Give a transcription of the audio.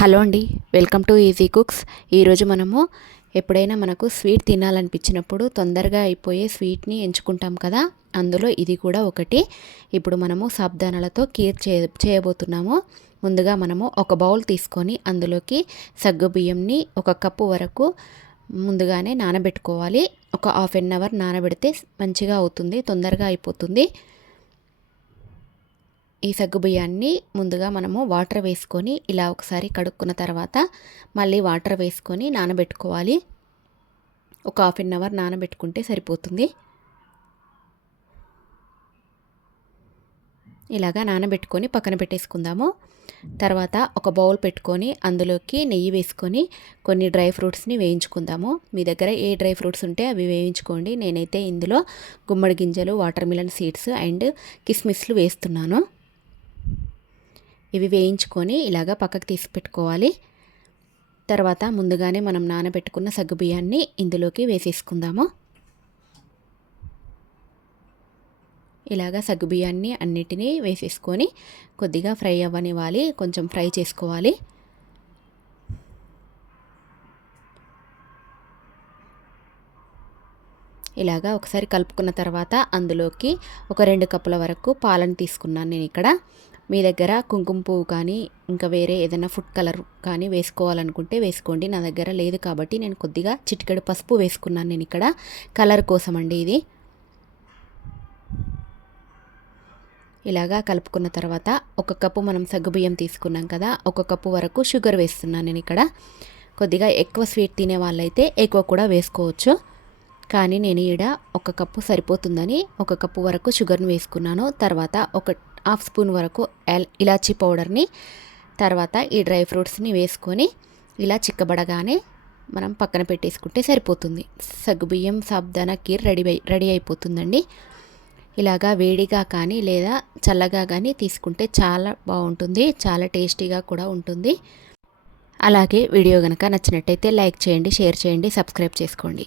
Hello అండి, welcome to easy cooks. ఈరోజు మనము ఎప్పుడైనా మనకు స్వీట్ తినాలనిపించినప్పుడు తొందరగా అయిపోయే స్వీట్ని ఎంచుకుంటాం కదా, అందులో ఇది కూడా ఒకటి. ఇప్పుడు మనము సాబుదానాలతో కీర్ చేయబోతున్నాము. ముందుగా మనము ఒక బౌల్ తీసుకొని అందులోకి సగ్గుబియ్యంని 1 కప్పు వరకు ముందుగానే నానబెట్టుకోవాలి. ఒక హాఫ్ అన్ అవర్ నానబెడితే మంచిగా అవుతుంది, తొందరగా అయిపోతుంది. ఈ సగ్గుబియ్యాన్ని ముందుగా మనము వాటర్ వేసుకొని ఇలా ఒకసారి కడుక్కున్న తర్వాత మళ్ళీ వాటర్ వేసుకొని నానబెట్టుకోవాలి. ఒక హాఫ్ అన్ అవర్ నానబెట్టుకుంటే సరిపోతుంది. ఇలాగా నానబెట్టుకొని పక్కన పెట్టేసుకుందాము. తర్వాత ఒక బౌల్ పెట్టుకొని అందులోకి నెయ్యి వేసుకొని కొన్ని డ్రై ఫ్రూట్స్ని వేయించుకుందాము. మీ దగ్గర ఏ డ్రై ఫ్రూట్స్ ఉంటే అవి వేయించుకోండి. నేనైతే ఇందులో గుమ్మడి గింజలు, వాటర్ మిలన్ సీడ్స్ అండ్ కిస్మిస్లు వేస్తున్నాను. ఇవి వేయించుకొని ఇలాగా పక్కకు తీసి పెట్టుకోవాలి. తర్వాత ముందుగానే మనం నానబెట్టుకున్న సగ్గుబియ్యాన్ని ఇందులోకి వేసేసుకుందాము. ఇలాగా సగ్గుబియ్యాన్ని అన్నిటినీ వేసేసుకొని కొద్దిగా ఫ్రై అవ్వనివ్వాలి, కొంచెం ఫ్రై చేసుకోవాలి. ఇలాగా ఒకసారి కలుపుకున్న తర్వాత అందులోకి ఒక 2 కప్పుల వరకు పాలను తీసుకున్నాను నేను ఇక్కడ. మీ దగ్గర కుంకుమ పువ్వు కానీ ఇంకా వేరే ఏదైనా ఫుడ్ కలర్ కానీ వేసుకోవాలనుకుంటే వేసుకోండి. నా దగ్గర లేదు కాబట్టి నేను కొద్దిగా చిటికెడు పసుపు వేసుకున్నాను నేను ఇక్కడ, కలర్ కోసం అండి ఇది. ఇలాగా కలుపుకున్న తర్వాత 1 కప్పు మనం సగ్గుబియ్యం తీసుకున్నాం కదా, 1 కప్పు వరకు షుగర్ వేస్తున్నాను నేను ఇక్కడ. కొద్దిగా ఎక్కువ స్వీట్ తినే వాళ్ళైతే ఎక్కువ కూడా వేసుకోవచ్చు, కానీ నేను ఈడ 1 కప్పు సరిపోతుందని 1 కప్పు వరకు షుగర్ని వేసుకున్నాను. తర్వాత ఒక హాఫ్ స్పూన్ వరకు ఇలాచీ పౌడర్ని, తర్వాత ఈ డ్రై ఫ్రూట్స్ని వేసుకొని ఇలా చిక్కబడగానే మనం పక్కన పెట్టేసుకుంటే సరిపోతుంది. సగ్గుబియ్యం సాబుదానా కీర్ రెడీ అయిపోతుందండి. ఇలాగా వేడిగా కానీ లేదా చల్లగా కానీ తీసుకుంటే చాలా బాగుంటుంది, చాలా టేస్టీగా కూడా ఉంటుంది. అలాగే వీడియో కనుక నచ్చినట్టయితే లైక్ చేయండి, షేర్ చేయండి, సబ్స్క్రైబ్ చేసుకోండి.